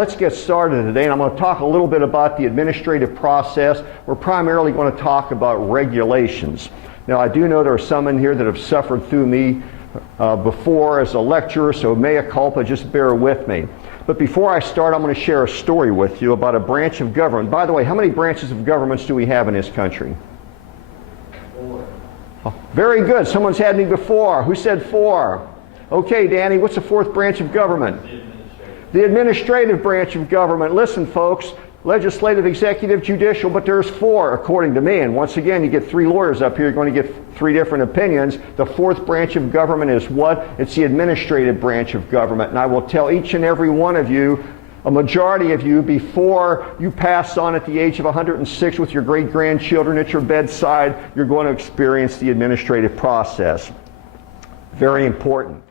let's get started today, and I'm going to talk a little bit about the administrative process. We're primarily going to talk about regulations. Now, I do know there are some in here that have suffered through me before as a lecturer, so mea culpa, just bear with me. But before I start, I'm going to share a story with you about a branch of government. By the way, how many branches of governments do we have in this country? 4. Oh, very good. Someone's had me before. Who said 4? Okay, Danny, what's the 4th branch of government? The administrative branch of government. Listen, folks, legislative, executive, judicial, but there's 4 according to me. And once again, you get 3 lawyers up here, you're going to get 3 different opinions. The 4th branch of government is what? It's the administrative branch of government. And I will tell each and every one of you, a majority of you, before you pass on at the age of 106 with your great-grandchildren at your bedside, you're going to experience the administrative process. Very important.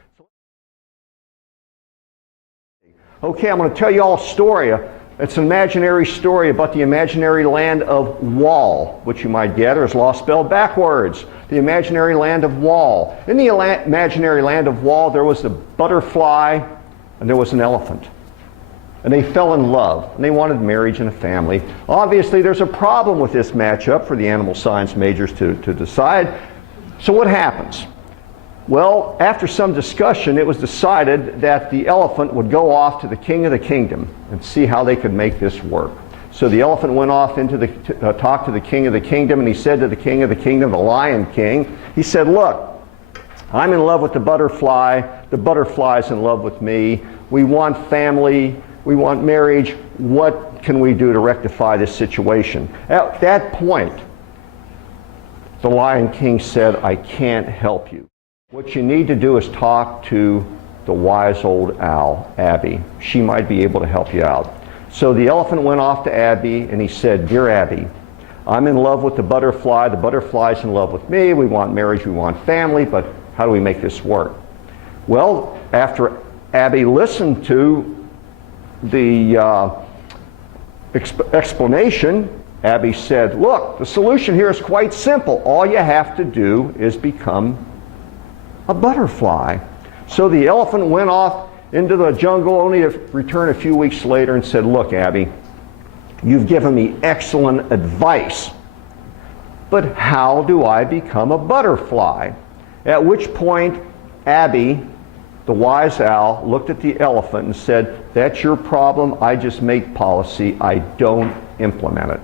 Okay, I'm going to tell you all a story. It's an imaginary story about the imaginary land of Wall, which you might gather is law spelled backwards. The imaginary land of Wall. In the imaginary land of Wall, there was a butterfly and there was an elephant. And they fell in love, and they wanted marriage and a family. Obviously, there's a problem with this matchup for the animal science majors to decide. So what happens? Well, after some discussion, it was decided that the elephant would go off to the king of the kingdom and see how they could make this work. So the elephant went off into talk to the king of the kingdom, and he said to the king of the kingdom, the Lion King, he said, look, I'm in love with the butterfly's in love with me, we want family, we want marriage, what can we do to rectify this situation? At that point, the Lion King said, I can't help you. What you need to do is talk to the wise old owl, Abby. She might be able to help you out. So the elephant went off to Abby and he said, Dear Abby, I'm in love with the butterfly's in love with me, we want marriage, we want family, but how do we make this work? Well, after Abby listened to the explanation, Abby said, look, the solution here is quite simple. All you have to do is become a butterfly. So the elephant went off into the jungle only to return a few weeks later and said, look, Abby, you've given me excellent advice, but how do I become a butterfly? At which point, Abby, the wise owl, looked at the elephant and said, that's your problem, I just make policy, I don't implement it.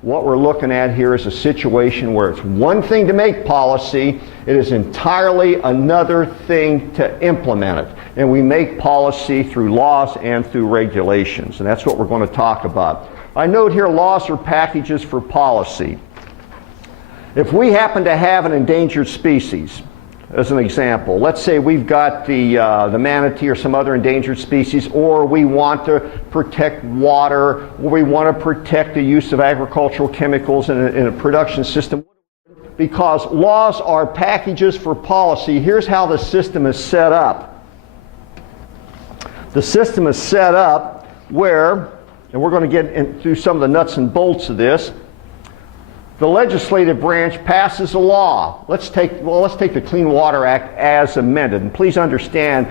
What we're looking at here is a situation where it's one thing to make policy, it is entirely another thing to implement it. And we make policy through laws and through regulations, and that's what we're going to talk about. I note here laws are packages for policy. If we happen to have an endangered species, as an example, let's say we've got the manatee or some other endangered species, or we want to protect water, or we want to protect the use of agricultural chemicals in a production system. Because laws are packages for policy, here's how the system is set up. The system is set up where, and we're going to get into some of the nuts and bolts of this, the legislative branch passes a law. Let's take the Clean Water Act as amended. And please understand,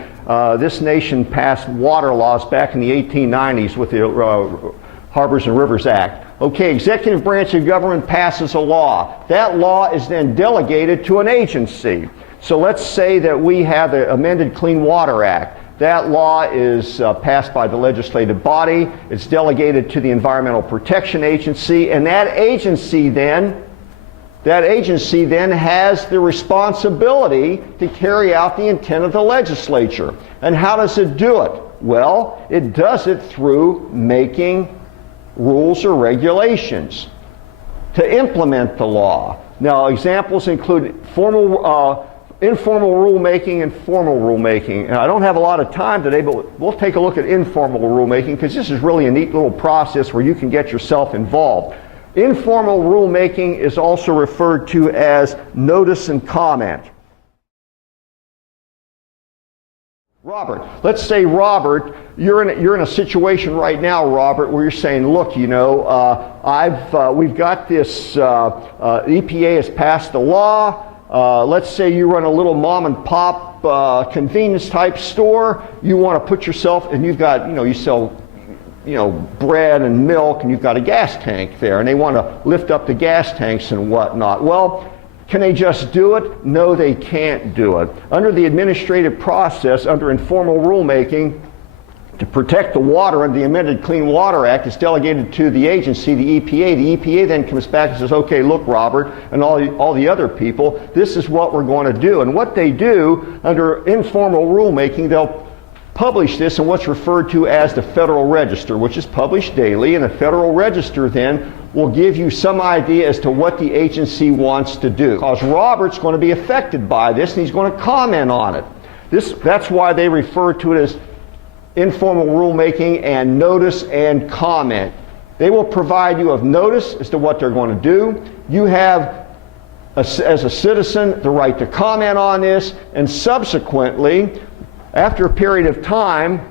this nation passed water laws back in the 1890s with the Harbors and Rivers Act. Okay, executive branch of government passes a law. That law is then delegated to an agency. So let's say that we have the amended Clean Water Act. That law is passed by the legislative body, it's delegated to the Environmental Protection Agency, and that agency then has the responsibility to carry out the intent of the legislature. And how does it do it? Well, it does it through making rules or regulations to implement the law. Now, examples include informal rulemaking and formal rulemaking. And I don't have a lot of time today, but we'll take a look at informal rulemaking because this is really a neat little process where you can get yourself involved. Informal rulemaking is also referred to as notice and comment. Robert, let's say, Robert, you're in a situation right now, Robert, where you're saying, look, you know, we've got this, EPA has passed a law. Let's say you run a little mom and pop shop, convenience type store, you want to put yourself, and you've got, you sell, bread and milk, and you've got a gas tank there, and they want to lift up the gas tanks and whatnot. Well, can they just do it? No, they can't do it. Under the administrative process, under informal rulemaking, to protect the water under the amended Clean Water Act, it's delegated to the agency, the EPA. The EPA then comes back and says, okay, look, Robert, and all the other people, this is what we're going to do. And what they do under informal rulemaking, they'll publish this in what's referred to as the Federal Register, which is published daily, and the Federal Register then will give you some idea as to what the agency wants to do. Because Robert's going to be affected by this, and he's going to comment on it. That's why they refer to it as informal rulemaking and notice and comment. They will provide you of notice as to what they're going to do. You have, as a citizen, the right to comment on this, and subsequently, after a period of time,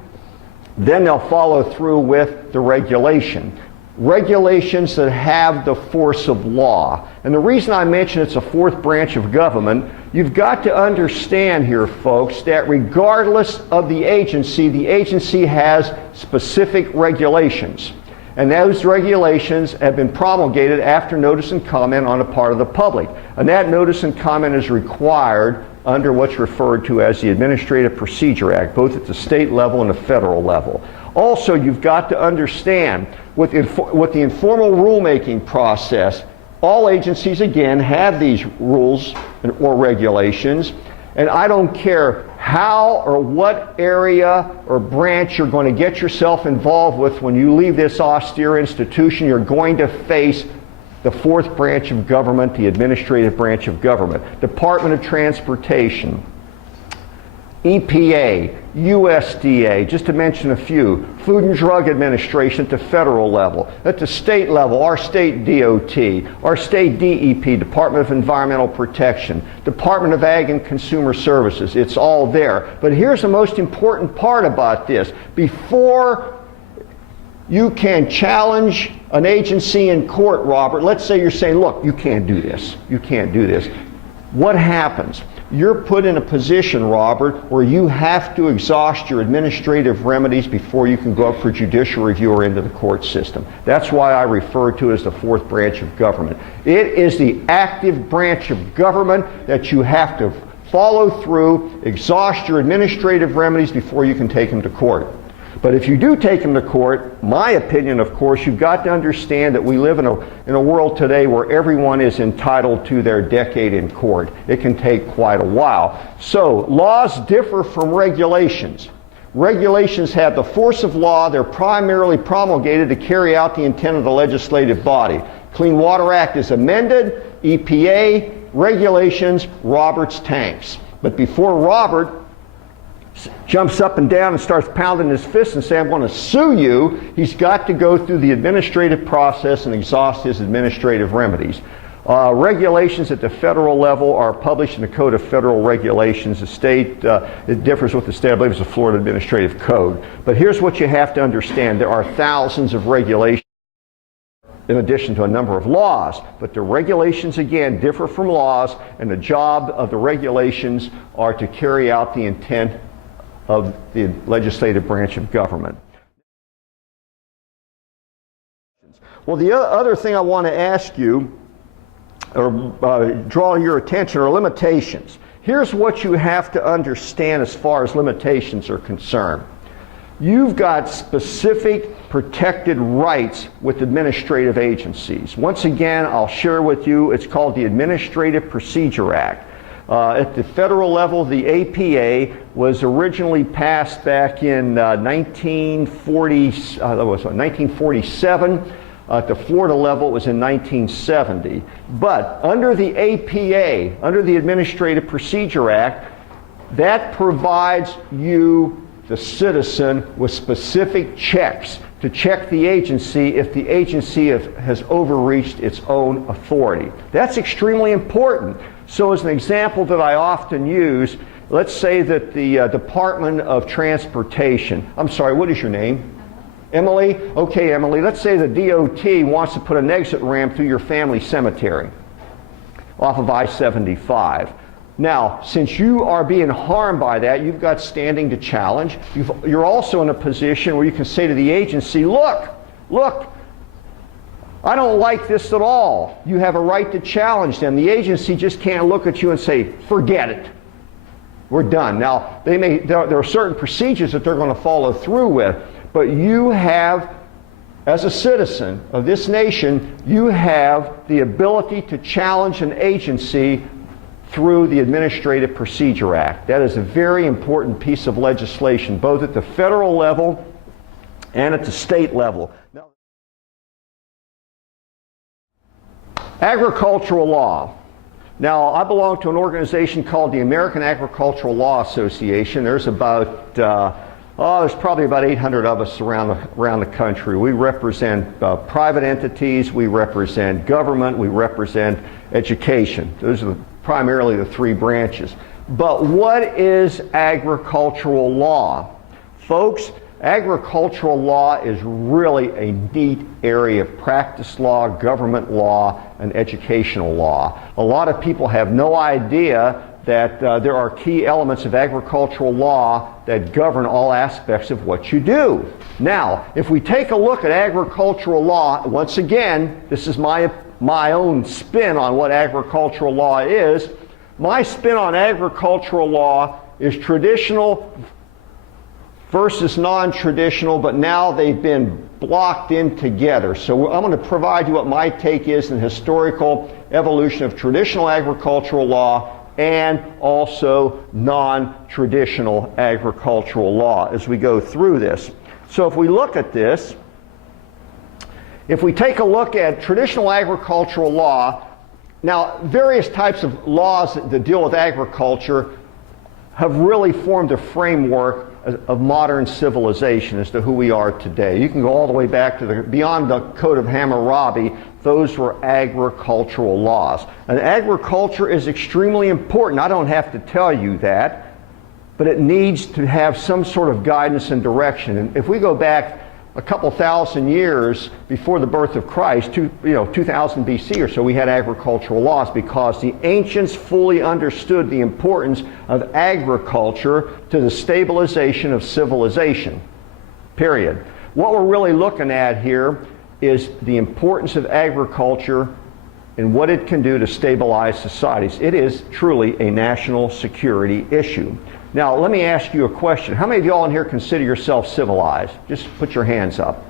then they'll follow through with the regulation. Regulations that have the force of law. And the reason I mention it's a fourth branch of government, you've got to understand here, folks, that regardless of the agency has specific regulations. And those regulations have been promulgated after notice and comment on the part of the public. And that notice and comment is required under what's referred to as the Administrative Procedure Act, both at the state level and the federal level. Also, you've got to understand, with the informal rulemaking process, all agencies, again, have these rules or regulations, and I don't care how or what area or branch you're going to get yourself involved with when you leave this austere institution, you're going to face the fourth branch of government, the administrative branch of government. Department of Transportation, EPA, USDA, just to mention a few, Food and Drug Administration at the federal level, at the state level, our state DOT, our state DEP, Department of Environmental Protection, Department of Ag and Consumer Services, it's all there. But here's the most important part about this. Before you can challenge an agency in court, Robert, let's say you're saying, look, you can't do this, you can't do this. What happens? You're put in a position, Robert, where you have to exhaust your administrative remedies before you can go up for judicial review or into the court system. That's why I refer to it as the fourth branch of government. It is the active branch of government that you have to follow through, exhaust your administrative remedies before you can take them to court. But if you do take them to court, my opinion, of course, you've got to understand that we live in a world today where everyone is entitled to their decade in court. It can take quite a while. So laws differ from regulations. Regulations have the force of law. They're primarily promulgated to carry out the intent of the legislative body. Clean Water Act is amended, EPA, regulations, Robert's tanks. But before Robert jumps up and down and starts pounding his fist and saying, I'm going to sue you, he's got to go through the administrative process and exhaust his administrative remedies. Regulations at the federal level are published in the Code of Federal Regulations. The state, it differs with the state, I believe it's the Florida Administrative Code. But here's what you have to understand. There are thousands of regulations in addition to a number of laws. But the regulations, again, differ from laws, and the job of the regulations are to carry out the intent of the legislative branch of government. Well, the other thing I want to ask you, or draw your attention, are limitations. Here's what you have to understand as far as limitations are concerned. You've got specific protected rights with administrative agencies. Once again, I'll share with you, it's called the Administrative Procedure Act. At the federal level, the APA was originally passed back in 1947. At the Florida level, it was in 1970. But under the APA, under the Administrative Procedure Act, that provides you, the citizen, with specific checks to check the agency if the agency has overreached its own authority. That's extremely important. So as an example that I often use, let's say that the Department of Transportation, I'm sorry, what is your name? Emily? Okay, Emily, let's say the DOT wants to put an exit ramp through your family cemetery off of I-75. Now, since you are being harmed by that, you've got standing to challenge. You're also in a position where you can say to the agency, look, I don't like this at all. You have a right to challenge them. The agency just can't look at you and say, forget it. We're done. Now, there are certain procedures that they're going to follow through with, but you have, as a citizen of this nation, you have the ability to challenge an agency through the Administrative Procedure Act. That is a very important piece of legislation, both at the federal level and at the state level. Now, agricultural law. Now, I belong to an organization called the American Agricultural Law Association. There's about, there's probably about 800 of us around the country. We represent private entities, we represent government, we represent education. Those are primarily the three branches. But what is agricultural law? Folks, agricultural law is really a neat area of practice law, government law, and educational law. A lot of people have no idea that there are key elements of agricultural law that govern all aspects of what you do. Now, if we take a look at agricultural law, once again, this is my own spin on what agricultural law is. My spin on agricultural law is traditional versus non-traditional, but now they've been blocked in together. So I'm going to provide you what my take is in the historical evolution of traditional agricultural law and also non-traditional agricultural law as we go through this. So if we look at this, if we take a look at traditional agricultural law, now various types of laws that deal with agriculture have really formed a framework of modern civilization as to who we are today. You can go all the way back to beyond the Code of Hammurabi. Those were agricultural laws. And agriculture is extremely important. I don't have to tell you that, but it needs to have some sort of guidance and direction. And if we go back a couple thousand years before the birth of Christ, 2000 BC or so, we had agricultural laws because the ancients fully understood the importance of agriculture to the stabilization of civilization, period. What we're really looking at here is the importance of agriculture and what it can do to stabilize societies. It is truly a national security issue. Now, let me ask you a question. How many of y'all in here consider yourself civilized? Just put your hands up.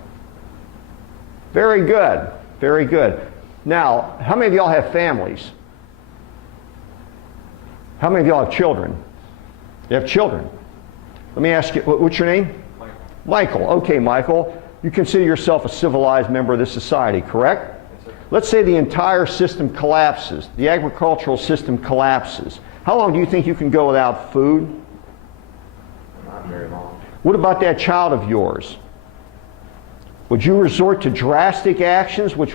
Very good. Very good. Now, how many of y'all have families? How many of y'all have children? You have children. Let me ask you, what's your name? Michael. Okay, Michael. You consider yourself a civilized member of this society, correct? Yes, sir. Let's say the entire system collapses. The agricultural system collapses. How long do you think you can go without food? Not very long. What about that child of yours? Would you resort to drastic actions which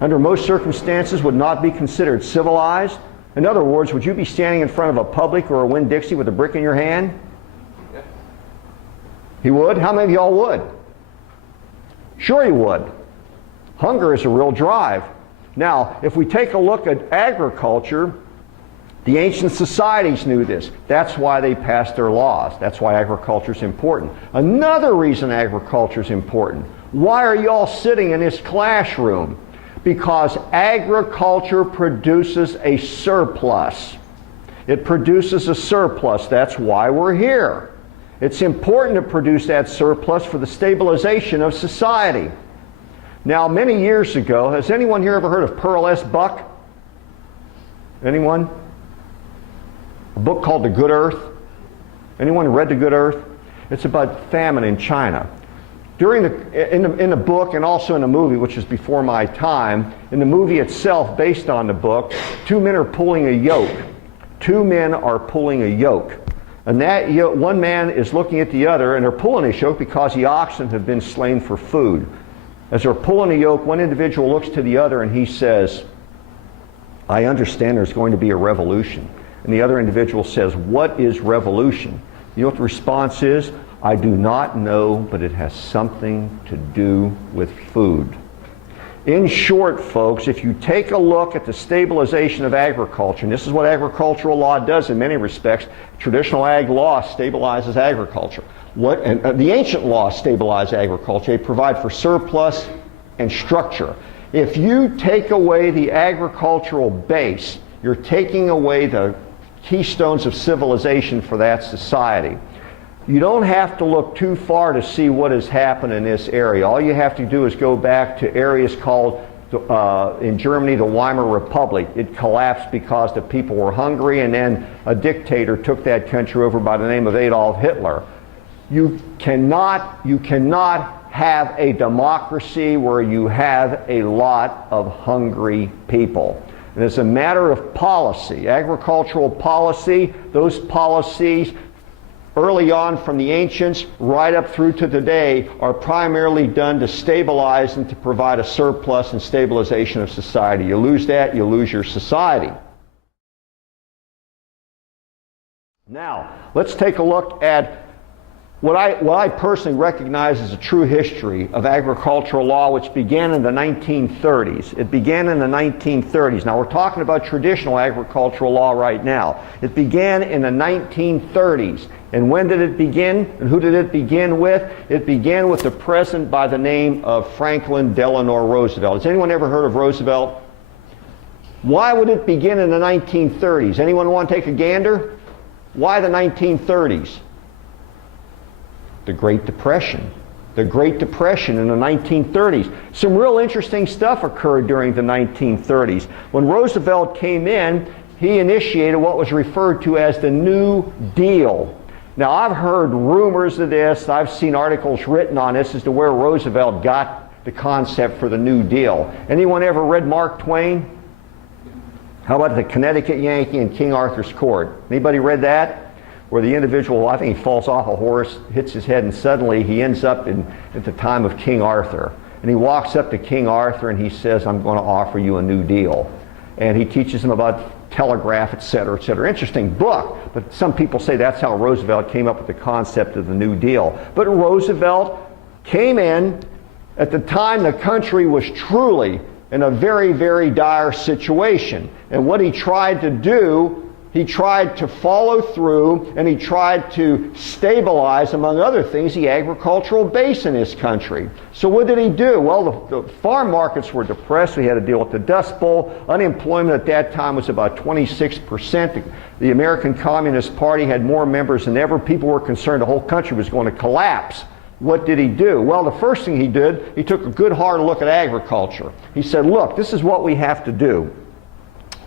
under most circumstances would not be considered civilized? In other words, would you be standing in front of a Publix or a Winn-Dixie with a brick in your hand? Yes. He would? How many of y'all would? Sure he would. Hunger is a real drive. Now, if we take a look at agriculture, the ancient societies knew this. That's why they passed their laws. That's why agriculture is important. Another reason agriculture is important. Why are you all sitting in this classroom? Because agriculture produces a surplus. It produces a surplus. That's why we're here. It's important to produce that surplus for the stabilization of society. Now, many years ago, has anyone here ever heard of Pearl S. Buck? Anyone? A book called The Good Earth. Anyone read The Good Earth? It's about famine in China. In the book and also in the movie, which is before my time, in the movie itself, based on the book, two men are pulling a yoke. Two men are pulling a yoke. And that one man is looking at the other, and they're pulling this yoke because the oxen have been slain for food. As they're pulling the yoke, one individual looks to the other and he says, I understand there's going to be a revolution. And the other individual says, what is revolution? You know what the response is? I do not know, but it has something to do with food. In short, folks, if you take a look at the stabilization of agriculture, and this is what agricultural law does in many respects, traditional ag law stabilizes agriculture. The ancient laws stabilize agriculture. They provide for surplus and structure. If you take away the agricultural base, you're taking away the keystones of civilization for that society. You don't have to look too far to see what has happened in this area. All you have to do is go back to areas called, in Germany, the Weimar Republic. It collapsed because the people were hungry, and then a dictator took that country over by the name of Adolf Hitler. You cannot have a democracy where you have a lot of hungry people. And it's a matter of policy, agricultural policy. Those policies early on from the ancients right up through to today are primarily done to stabilize and to provide a surplus and stabilization of society. You lose that, you lose your society. Now, let's take a look at what I personally recognize as a true history of agricultural law, which began in the 1930s. It began in the 1930s. Now, we're talking about traditional agricultural law right now. It began in the 1930s. And when did it begin? And who did it begin with? It began with the president by the name of Franklin Delano Roosevelt. Has anyone ever heard of Roosevelt? Why would it begin in the 1930s? Anyone want to take a gander? Why the 1930s? The Great Depression. The Great Depression in the 1930s. Some real interesting stuff occurred during the 1930s. When Roosevelt came in, he initiated what was referred to as the New Deal. Now, I've heard rumors of this. I've seen articles written on this as to where Roosevelt got the concept for the New Deal. Anyone ever read Mark Twain? How about the Connecticut Yankee and King Arthur's Court? Anybody read that? Where the individual, I think he falls off a horse, hits his head, and suddenly he ends up at the time of King Arthur. And he walks up to King Arthur and he says, I'm going to offer you a new deal. And he teaches him about telegraph, et cetera, et cetera. Interesting book, but some people say that's how Roosevelt came up with the concept of the New Deal. But Roosevelt came in at the time the country was truly in a very, very dire situation. And what he tried to do, he tried to follow through, and he tried to stabilize, among other things, the agricultural base in his country. So what did he do? Well, the farm markets were depressed. We had to deal with the Dust Bowl. Unemployment at that time was about 26%. The American Communist Party had more members than ever. People were concerned the whole country was going to collapse. What did he do? Well, the first thing he did, he took a good hard look at agriculture. He said, look, this is what we have to do.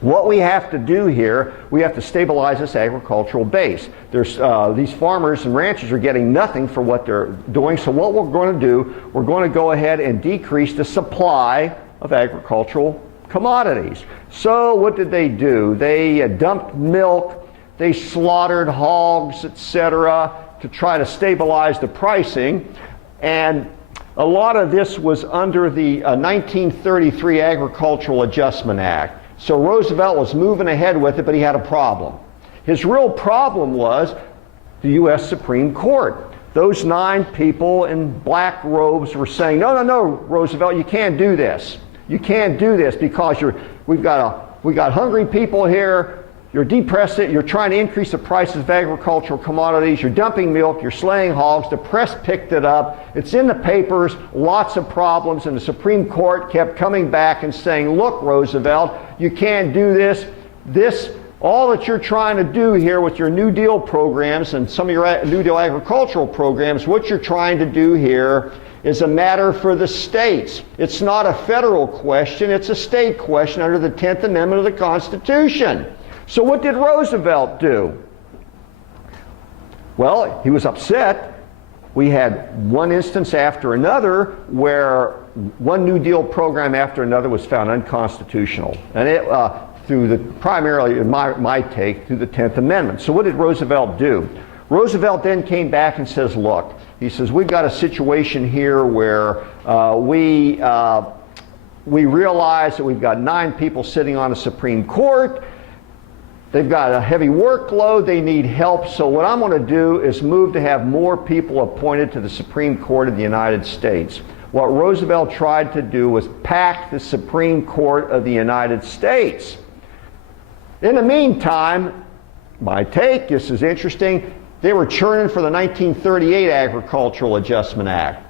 What we have to do here, we have to stabilize this agricultural base. There's, these farmers and ranchers are getting nothing for what they're doing, so what we're going to do, we're going to go ahead and decrease the supply of agricultural commodities. So what did they do? They dumped milk, they slaughtered hogs, etc., to try to stabilize the pricing, and a lot of this was under the 1933 Agricultural Adjustment Act. So Roosevelt was moving ahead with it, but he had a problem. His real problem was the U.S. Supreme Court. Those 9 people in black robes were saying, no, no, no, Roosevelt, you can't do this. You can't do this because we've got hungry people here. You're depressing, you're trying to increase the prices of agricultural commodities, you're dumping milk, you're slaying hogs, the press picked it up, it's in the papers, lots of problems, and the Supreme Court kept coming back and saying, look, Roosevelt, you can't do this. All that you're trying to do here with your New Deal programs and some of your New Deal agricultural programs, what you're trying to do here is a matter for the states. It's not a federal question, it's a state question under the 10th Amendment of the Constitution. So what did Roosevelt do? Well, he was upset. We had one instance after another where one New Deal program after another was found unconstitutional. And it, primarily, in my take, through the 10th Amendment. So what did Roosevelt do? Roosevelt then came back and says, look, he says, we've got a situation here where we realize that we've got 9 people sitting on a Supreme Court. They've got a heavy workload, they need help, so what I'm going to do is move to have more people appointed to the Supreme Court of the United States. What Roosevelt tried to do was pack the Supreme Court of the United States. In the meantime, my take, this is interesting, they were churning for the 1938 Agricultural Adjustment Act.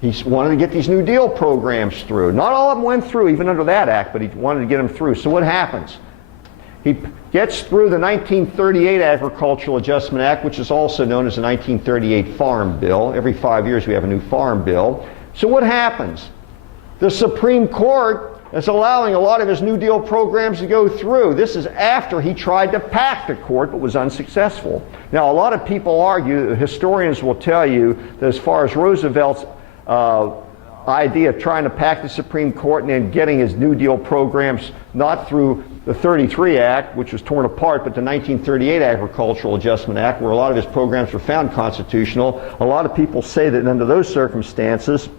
He wanted to get these New Deal programs through. Not all of them went through, even under that act, but he wanted to get them through. So what happens? He gets through the 1938 Agricultural Adjustment Act, which is also known as the 1938 Farm Bill. Every 5 years we have a new Farm Bill. So what happens? The Supreme Court is allowing a lot of his New Deal programs to go through. This is after he tried to pack the court but was unsuccessful. Now, a lot of people argue, historians will tell you, that as far as Roosevelt's idea of trying to pack the Supreme Court and then getting his New Deal programs not through the 33 Act, which was torn apart, but the 1938 Agricultural Adjustment Act, where a lot of his programs were found constitutional, a lot of people say that under those circumstances,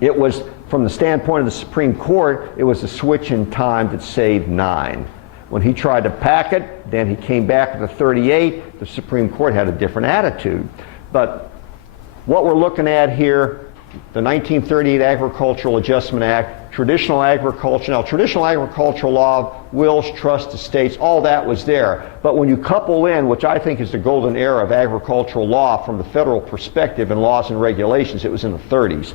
it was, from the standpoint of the Supreme Court, it was a switch in time that saved 9. When he tried to pack it, then he came back with the 38, the Supreme Court had a different attitude. But what we're looking at here, the 1938 Agricultural Adjustment Act, traditional agriculture. Now, traditional agricultural law, wills, trusts, estates, all that was there. But when you couple in, which I think is the golden era of agricultural law from the federal perspective and laws and regulations, it was in the 30s.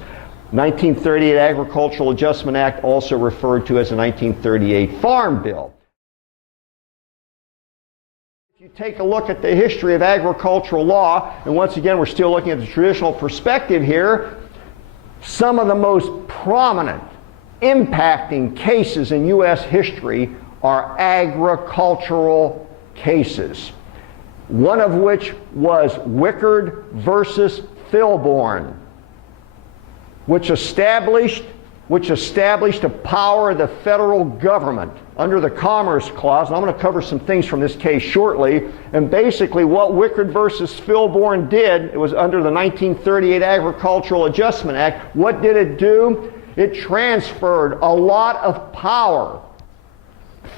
1938 Agricultural Adjustment Act, also referred to as the 1938 Farm Bill. If you take a look at the history of agricultural law, and once again we're still looking at the traditional perspective here, some of the most prominent impacting cases in U.S. history are agricultural cases. One of which was Wickard versus Bourne, which established a power of the federal government under the Commerce Clause. And I'm going to cover some things from this case shortly. And basically what Wickard versus Bourne did, it was under the 1938 Agricultural Adjustment Act. What did it do? It transferred a lot of power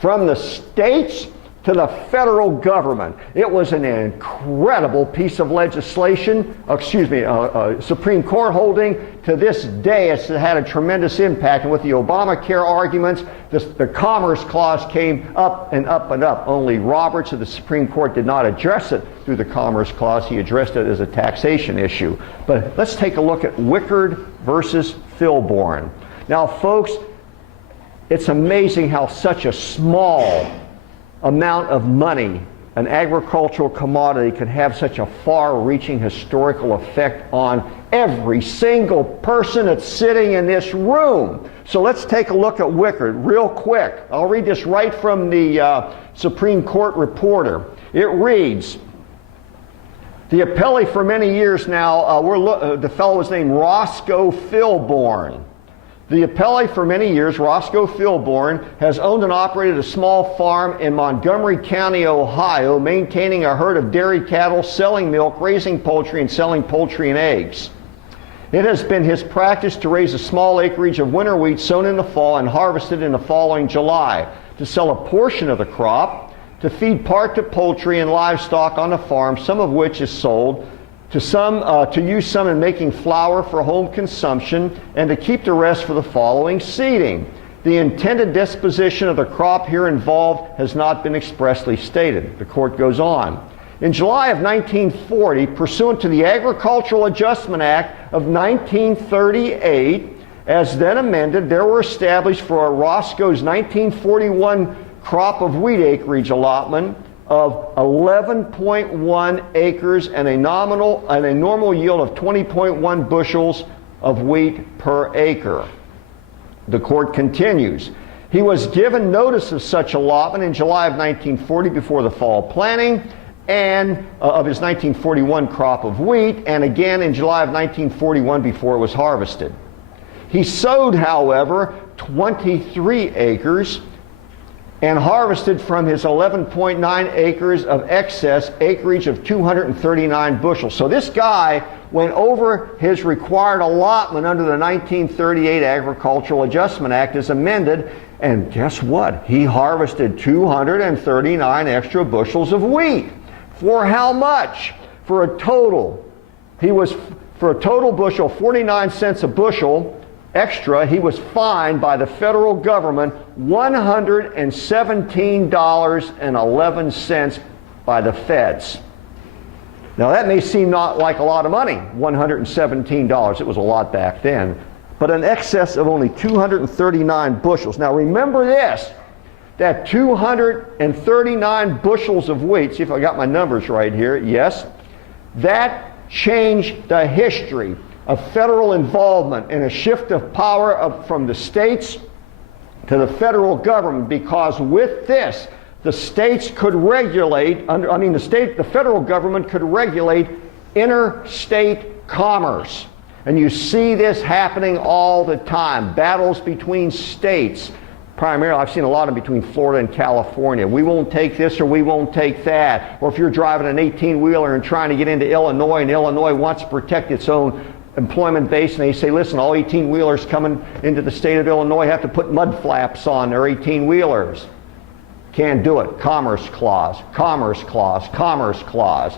from the states to the federal government. It was an incredible piece of legislation, Supreme Court holding. To this day, it's had a tremendous impact. And with the Obamacare arguments, the Commerce Clause came up and up and up. Only Roberts of the Supreme Court did not address it through the Commerce Clause. He addressed it as a taxation issue. But let's take a look at Wickard versus Bourne. Now, folks, it's amazing how such a small amount of money, an agricultural commodity, could have such a far-reaching historical effect on every single person that's sitting in this room. So let's take a look at Wickard real quick. I'll read this right from the Supreme Court Reporter. It reads, the appellee for many years now, the fellow was named Roscoe Bourne. The appellee for many years, Roscoe Bourne, has owned and operated a small farm in Montgomery County, Ohio, maintaining a herd of dairy cattle, selling milk, raising poultry, and selling poultry and eggs. It has been his practice to raise a small acreage of winter wheat sown in the fall and harvested in the following July, to sell a portion of the crop, to feed part to poultry and livestock on the farm, some of which is sold, to use some in making flour for home consumption, and to keep the rest for the following seeding. The intended disposition of the crop here involved has not been expressly stated. The court goes on. In July of 1940, pursuant to the Agricultural Adjustment Act of 1938, as then amended, there were established for Roscoe's 1941 crop of wheat acreage allotment of 11.1 acres and a normal yield of 20.1 bushels of wheat per acre. The court continues. He was given notice of such allotment in July of 1940 before the fall planting and of his 1941 crop of wheat, and again in July of 1941 before it was harvested. He sowed, however, 23 acres and harvested from his 11.9 acres of excess acreage of 239 bushels. So this guy went over his required allotment under the 1938 Agricultural Adjustment Act as amended, and guess what? He harvested 239 extra bushels of wheat. For how much? For a total. He was For a total bushel, 49 cents a bushel extra, he was fined by the federal government $117.11 by the feds. Now that may seem not like a lot of money, $117. It was a lot back then. But in excess of only 239 bushels. Now remember this, that 239 bushels of wheat, see if I got my numbers right here, yes, that changed the history of federal involvement and a shift of power from the states to the federal government, because with this, the states could regulate, the federal government could regulate interstate commerce. And you see this happening all the time, battles between states. Primarily, I've seen a lot of them between Florida and California. We won't take this or we won't take that. Or if you're driving an 18-wheeler and trying to get into Illinois, and Illinois wants to protect its own employment base, and they say, listen, all 18-wheelers coming into the state of Illinois have to put mud flaps on their 18-wheelers. Can't do it. Commerce clause, commerce clause, commerce clause.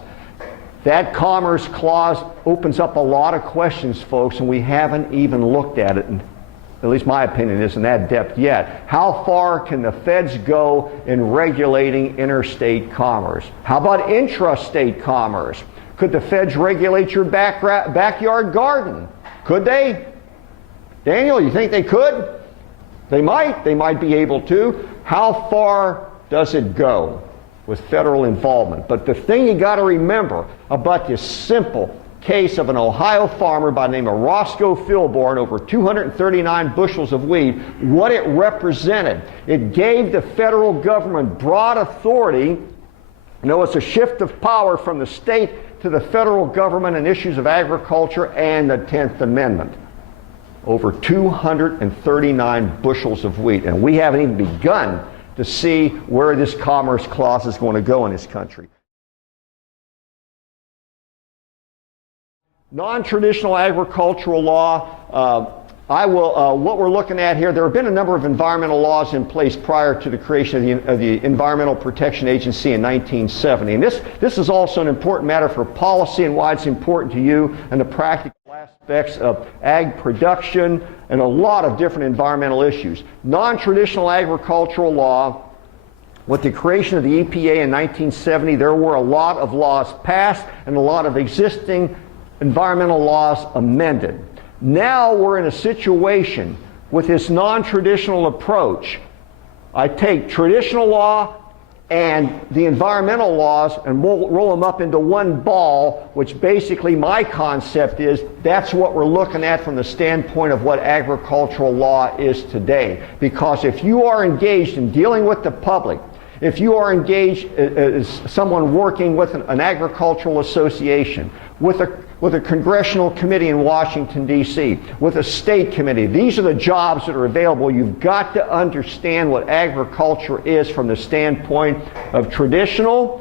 That commerce clause opens up a lot of questions, folks, and we haven't even looked at it, at least my opinion isn't that depth yet. How far can the feds go in regulating interstate commerce? How about intrastate commerce? Could the feds regulate your backyard garden? Could they? Daniel, you think they could? They might be able to. How far does it go with federal involvement? But the thing you got to remember about this simple case of an Ohio farmer by the name of Roscoe Filborn, over 239 bushels of wheat, what it represented. It gave the federal government broad authority. It's a shift of power from the state to the federal government in issues of agriculture and the 10th Amendment. Over 239 bushels of wheat. And we haven't even begun to see where this commerce clause is going to go in this country. Non-traditional agricultural law, what we're looking at here, there have been a number of environmental laws in place prior to the creation of the Environmental Protection Agency in 1970. And this is also an important matter for policy and why it's important to you and the practical aspects of ag production and a lot of different environmental issues. Non-traditional agricultural law, with the creation of the EPA in 1970, there were a lot of laws passed and a lot of existing environmental laws amended. Now we're in a situation with this non-traditional approach. I take traditional law and the environmental laws and roll them up into one ball, which basically my concept is that's what we're looking at from the standpoint of what agricultural law is today. Because if you are engaged in dealing with the public, if you are engaged as someone working with an agricultural association, with a congressional committee in Washington, D.C., with a state committee, these are the jobs that are available. You've got to understand what agriculture is from the standpoint of traditional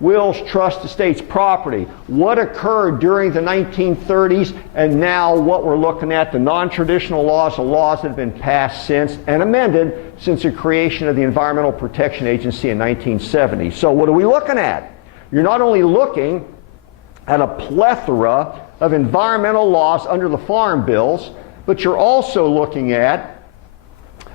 wills, trust, estates, property, what occurred during the 1930s, and now what we're looking at, the non-traditional laws, the laws that have been passed since and amended since the creation of the Environmental Protection Agency in 1970. So what are we looking at? You're not only looking at a plethora of environmental laws under the farm bills, but you're also looking at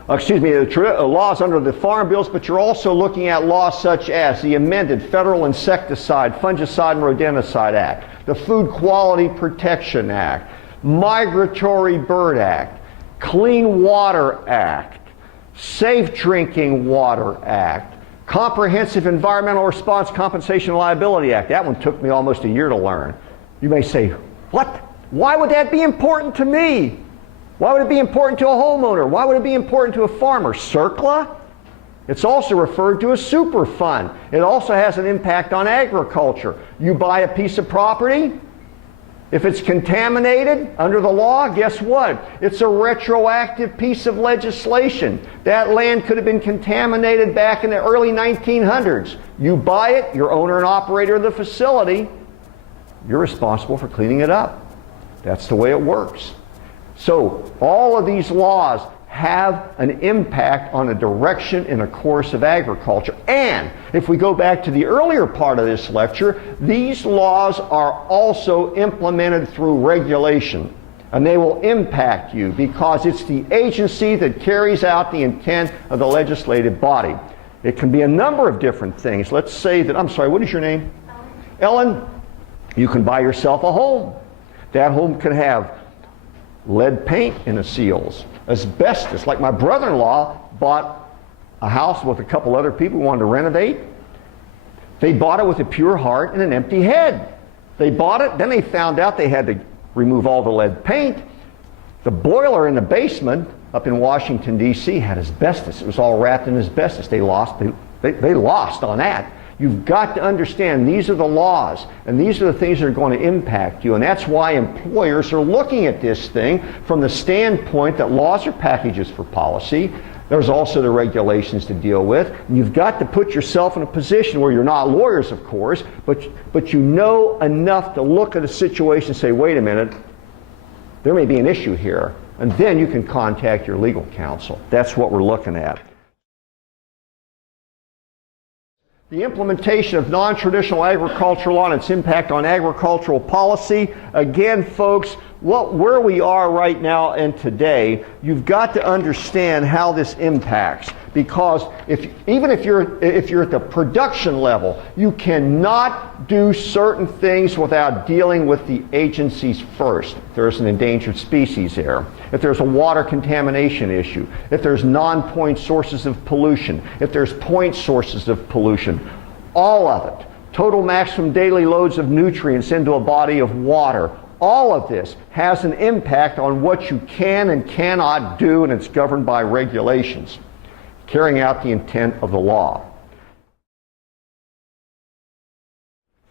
laws under the farm bills, but you're also looking at laws such as the amended Federal Insecticide, Fungicide, and Rodenticide Act, the Food Quality Protection Act, Migratory Bird Act, Clean Water Act, Safe Drinking Water Act, Comprehensive Environmental Response Compensation Liability Act. That one took me almost a year to learn. You may say, what? Why would that be important to me? Why would it be important to a homeowner? Why would it be important to a farmer? CERCLA? It's also referred to as Superfund. It also has an impact on agriculture. You buy a piece of property, if it's contaminated under the law, guess what? It's a retroactive piece of legislation. That land could have been contaminated back in the early 1900s. You buy it, you're owner and operator of the facility, you're responsible for cleaning it up. That's the way it works. So all of these laws have an impact on a direction and a course of agriculture. And if we go back to the earlier part of this lecture, these laws are also implemented through regulation. And they will impact you because it's the agency that carries out the intent of the legislative body. It can be a number of different things. Let's say that, I'm sorry, what is your name? Ellen, you can buy yourself a home. That home can have lead paint in the seals, asbestos, like my brother-in-law bought a house with a couple other people who wanted to renovate. They bought it with a pure heart and an empty head. They bought it, then they found out they had to remove all the lead paint. The boiler in the basement up in Washington, D.C. had asbestos. It was all wrapped in asbestos. They lost on that. You've got to understand these are the laws, and these are the things that are going to impact you. And that's why employers are looking at this thing from the standpoint that laws are packages for policy. There's also the regulations to deal with. And you've got to put yourself in a position where you're not lawyers, of course, but you know enough to look at a situation and say, wait a minute, there may be an issue here. And then you can contact your legal counsel. That's what we're looking at. The implementation of non-traditional agricultural law and its impact on agricultural policy. Again, folks, where we are right now and today, you've got to understand how this impacts. Because even if you're at the production level, you cannot do certain things without dealing with the agencies first. If there's an endangered species there, if there's a water contamination issue, if there's non-point sources of pollution, if there's point sources of pollution, all of it. Total maximum daily loads of nutrients into a body of water. All of this has an impact on what you can and cannot do, and it's governed by regulations, carrying out the intent of the law.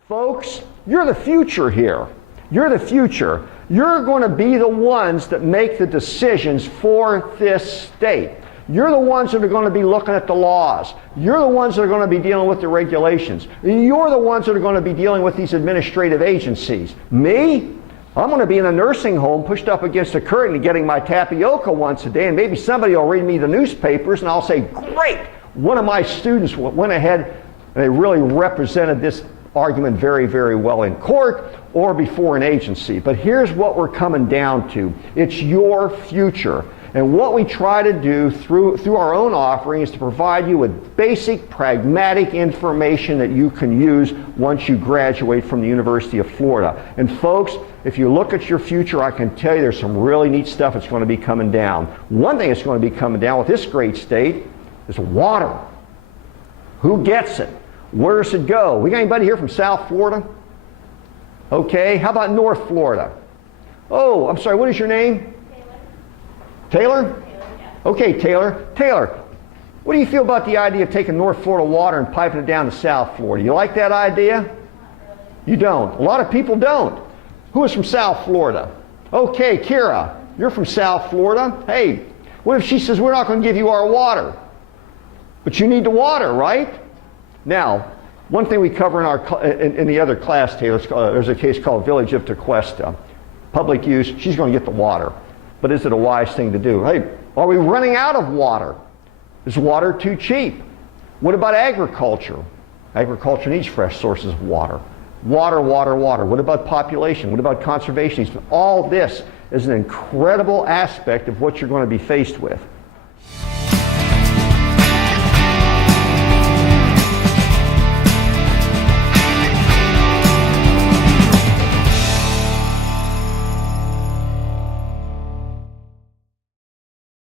Folks, you're the future here. You're the future. You're going to be the ones that make the decisions for this state. You're the ones that are going to be looking at the laws. You're the ones that are going to be dealing with the regulations. You're the ones that are going to be dealing with these administrative agencies. Me? I'm going to be in a nursing home pushed up against a curtain getting my tapioca once a day, and maybe somebody will read me the newspapers and I'll say, great! One of my students went ahead and they really represented this argument very, very well in court or before an agency. But here's what we're coming down to. It's your future. And what we try to do through our own offering is to provide you with basic, pragmatic information that you can use once you graduate from the University of Florida. And folks, if you look at your future, I can tell you there's some really neat stuff that's going to be coming down. One thing that's going to be coming down with this great state is water. Who gets it? Where does it go? We got anybody here from South Florida? Okay, how about North Florida? Oh, I'm sorry, what is your name? Taylor? Taylor, yeah. Okay, Taylor. Taylor, what do you feel about the idea of taking North Florida water and piping it down to South Florida? You like that idea? Not really. You don't. A lot of people don't. Who is from South Florida? Okay, Kira, you're from South Florida. Hey, what if she says, we're not going to give you our water? But you need the water, right? Now, one thing we cover in the other class, Taylor, there's a case called Village of Tequesta. Public use, she's going to get the water. But is it a wise thing to do? Hey, are we running out of water? Is water too cheap? What about agriculture? Agriculture needs fresh sources of water. Water, water, water. What about population? What about conservation? All this is an incredible aspect of what you're going to be faced with.